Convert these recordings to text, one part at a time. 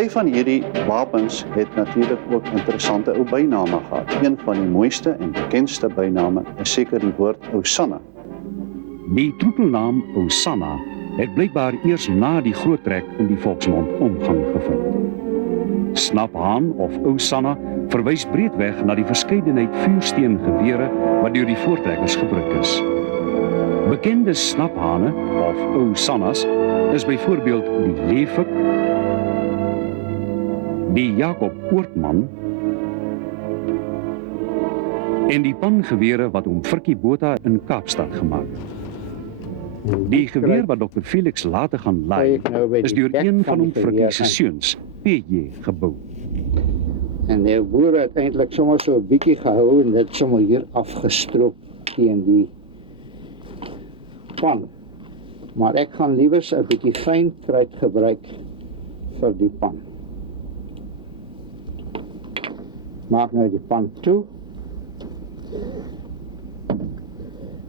Party van hierdie wapens het natuurlik ook interessante ou byname gehad. Een van die mooiste en bekendste byname is seker die woord Osanna. Die troetelnaam Osanna het blykbaar eers na die groot trek in die volksmond omgang gevind. Snaphaan of Osanna verwys breedweg na die verskeidenheid vuursteengewere wat deur die voortrekkers gebruik is. Bekende snaphane of Osannas is byvoorbeeld die Leefik, die Jacob Oortman en die pangewere wat oom Frikkie Botha in Kaapstad gemaak het. Die geweer wat Dr. Felix later gaan laai, is deur een van oom Frikkie se seuns, PJ, gebou. En die boer het eintlik sommer so 'n bietjie gehou en dit sommer hier afgestroop teen die pan. Maar ek gaan liewers 'n bietjie fyn kruit gebruik vir die pan. Maak nou die pan toe.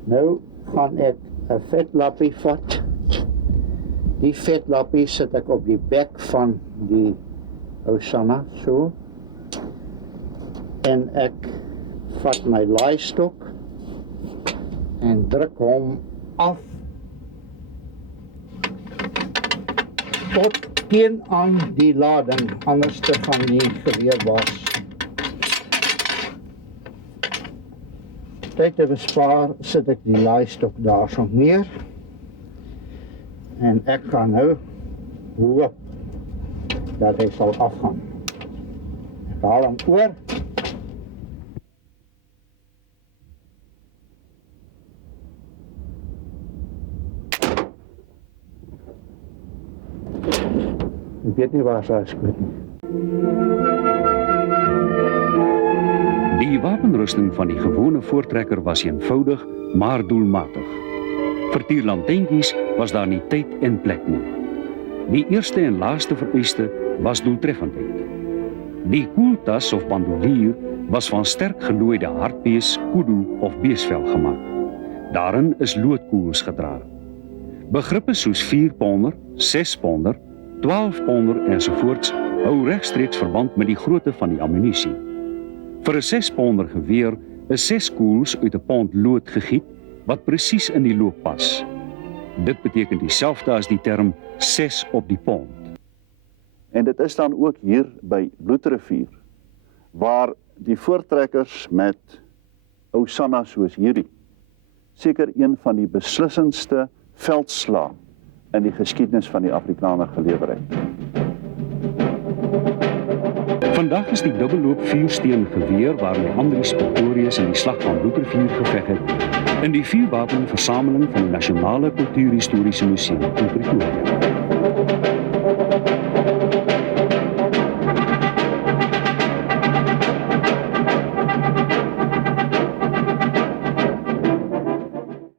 Nou gaan ek 'n vetlappie vat. Die vetlappie sit ek op die bek van die Osanna, so. En ek vat my laaistok en druk hom af tot teen aan die lading, anders te van die geweer was. Tyd te bespaar, sit ek die laaistok daar so neer. En ek gaan nou hoop dat hy sal afgaan. Ek haal hom oor. Ek weet nie waar sy geskoot nie. Die wapenrusting van die gewone voortrekker was eenvoudig, maar doelmatig. Vir tierlantentjies was daar nie tyd en plek nie. Die eerste en laaste vereiste was doeltreffendheid. Die koeltas of bandolier was van sterk gelooide hartbees, kudu of beesvel gemaak. Daarin is loodkoels gedra. Begrippe soos 4-ponder, 6-ponder, 12-ponder ensovoorts hou regstreeks verband met die grootte van die ammunisie. Vir 'n 6-ponder geweer is 6 koels uit 'n pond lood gegiet wat presies in die loop pas. Dit beteken dieselfde as die term 6 op die pond. En dit is dan ook hier by Bloedrivier, waar die voortrekkers met Osanna soos hierdie, seker een van die beslissendste veldslae in die geskiedenis van die Afrikaner gelewer het. Vandag is die dubbelloop vuursteen geweer waarin Andries Pretorius in die slag van Bloedrivier geveg het, in die vuurwapenversameling van die Nasionale Kultuurhistoriese Museum in Pretoria.